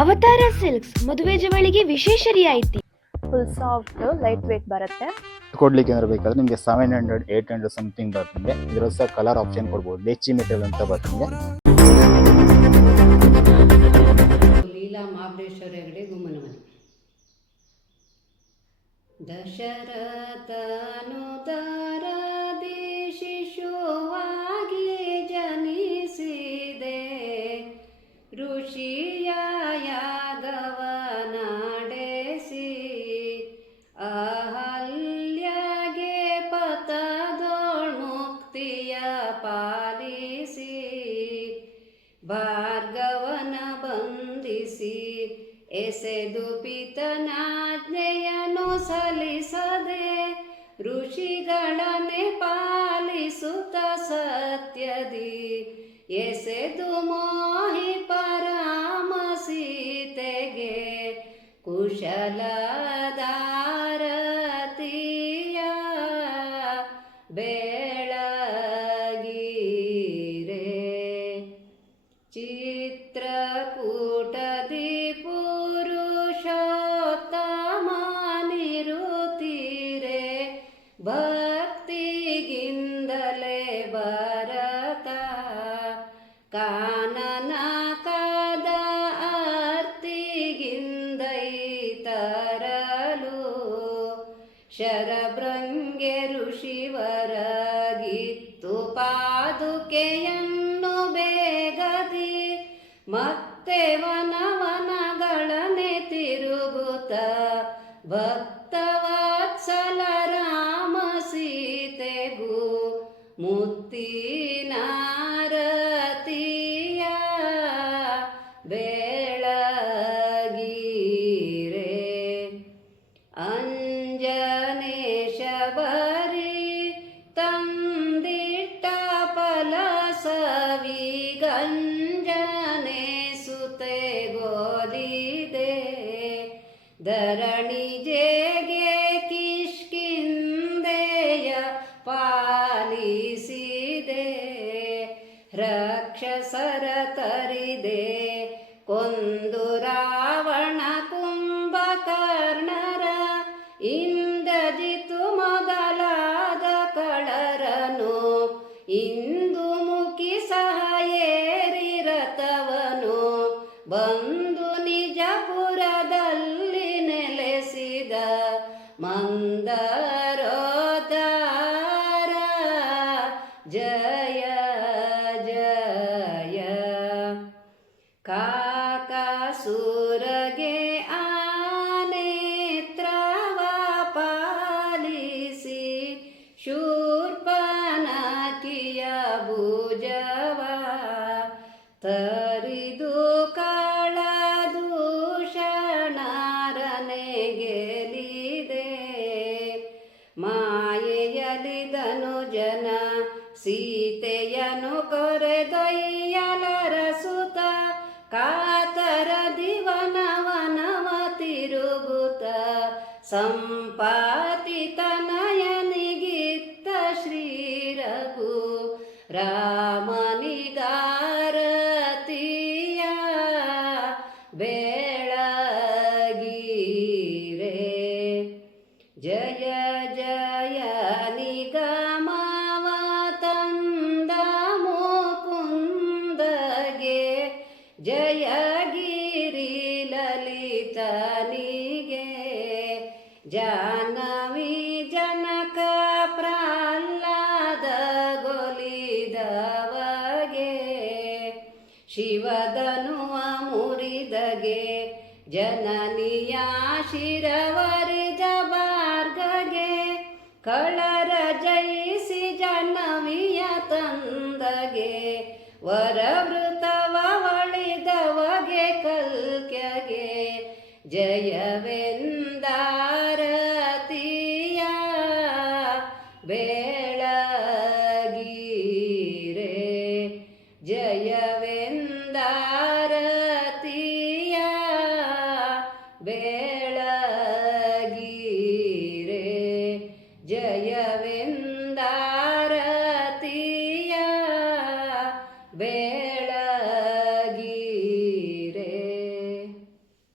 ಅವತಾರ ಸಿಲ್ಕ್ಸ್ ಮದುವೆ ಜವಳಿಗೆ ವಿಶೇಷ ರಿಯಾಯಿತಿ. ಫುಲ್ ಸಾಫ್ಟ್ ಲೈಟ್ ವೇಟ್ ಬರುತ್ತೆ. ಕೊಡ್ಲಿಕ್ಕೆ ಏನಾದ್ರು ಬೇಕಾದ್ರೆ ನಿಮಗೆ 700 800 ಸಮಥಿಂಗ್ ಬರ್ತದೆ. ಇದರ ಸಹ ಕಲರ್ ಆಪ್ಷನ್ ಕೊಡ್ಬೋದು. ಡೆಚ್ಚಿ ಮೆಟೀರಿಯಲ್ ಅಂತ ಬರ್ತದೆ. ಲೀಲಾ ಮಹಾಬಲೇಶ್ವರ ಹೆಗಡೆ ಗುಮ್ಮನ ಮನೆ. ದಶರಥನುದಾರದಿ ಶಿಶುವಾಗಿ ಜನಿಸಿದೆ, ಋಷಿಯ ಯಾಗವ ನಡೆಸಿ ಅಹಲ್ಯಗೆ ಪತದೋಳ್ ಮುಕ್ತಿಯ ಪಾಲಿಸಿ, ಭಾರ್ಗವನ ಬಂಧಿಸಿ ಎಸೆದು ಪಿತನಾಜ್ಞೆಯನ್ನು ಸಲ್ಲಿಸದೆ, ಋಷಿಗಳನ್ನೇ ಪಾಲಿಸುತ್ತ ಸತ್ಯದಿ ಎಸೆದು ಮೋಹಿ ಪರಾಮ ಸೀತೆಗೆ ಕುಶಲದಾರತಿಯ ಬೆಳಗಿರೆ, ಚಿತ್ರಕೂಟದಿ ಪುರುಷೋತ್ತಮ ನಿರುತಿರೆ, ಭಕ್ತಿಗಿಂದಲೇ ಭರತ ಕಾನನ ಕಾದ ಆರ್ತಿಗಿಂದೈ ತರಲು, ಶರಭೃಂಗೆ ಋಷಿವರಗಿತ್ತು ಪಾದುಕೆಯನ್ನು ಬೇಗದಿ, ಮತ್ತೆ ವನವನಗಳನೆ ತಿರುಗುತ್ತ ಭಕ್ತವತ್ಸಲ ರಾಮ ಸೀತೆಗೂ ಮುತ್ತಿನಾರತಿಯ ಬೆಳಗಿರೆ, ಅಂಜನೇಶ ಬರಿ ತಂದಿಟ್ಟ ಫಲಸವಿ ಗಂಜನೆ ಸುತೆ ಗೋಲಿದೆ, ಧರಣಿ ಜೇಗೆ ಕಿಷ್ಕಿಂದೆಯ ಪಾಲಿಸಿದೆ, ರಾಕ್ಷಸರ ತರಿದೆ ಕೊಂದು ರಾವಣ ಕುಂಭಕರ್ಣರ, ಇಂದ್ರಜಿತು ಮೊದಲಾದ ಕಳರನು ಇಂದು ಮುಖಿ ಸಹ ಏರಿ ರಥವನು ಬಂದು ನಿಜಪುರದಲ್ಲಿ ನೆಲೆಸಿದ, ಮಂದರೋದಾರ ಜಯ ಜಯ, ಕಾಕಾಸುರಗೆ ಆನೇತ್ರವ ಪಾಲಿಸಿ, ಶೂರ್ಪನಖಿಯ ಭುಜವ ತರಿದು ಕಳದೂಷಣರನೆ ಗೆಲಿದೆ, ಮಾಯೆಯಲಿದನು ಜನ ಸೀತೆಯನು ಕೊರೆದೊಯ್ಯಲರ ಸುತ, ಕಾತರ ದಿವನವನವ ತಿರುಗುತ್ತ ಸಂಪಾತಿ ತನಯನಿಗಿತ್ತ ಶ್ರೀರಘು ರಾಮನಿಗಾರತಿಯ ಬೆಳಗಿರೆ, ಜಯ ಜಯ ನಿಗಮವ ತಂದ ಮುಕುಂದಗೆ, ಜಯಗಿರಿ ಲಲಿತನಿಗೆ, ಜಾಹ್ನವಿ ಜನಕ ಪ್ರಹ್ಲಾದ ಗೊಲಿದವಗೆ, ಶಿವಧನುವ ಮುರಿದಗೆ, ಜನನಿಯ ಶಿರವರಿದ ಭಾರ್ಗಗೆ, ಕಳರ ಜಯಿಸಿ ಜನವಿಯ ತಂದಗೆ, ವರವೃತವ ಒಳಿದವಗೆ ಕಲ್ಕ್ಯಗೆ, ಜಯವೇ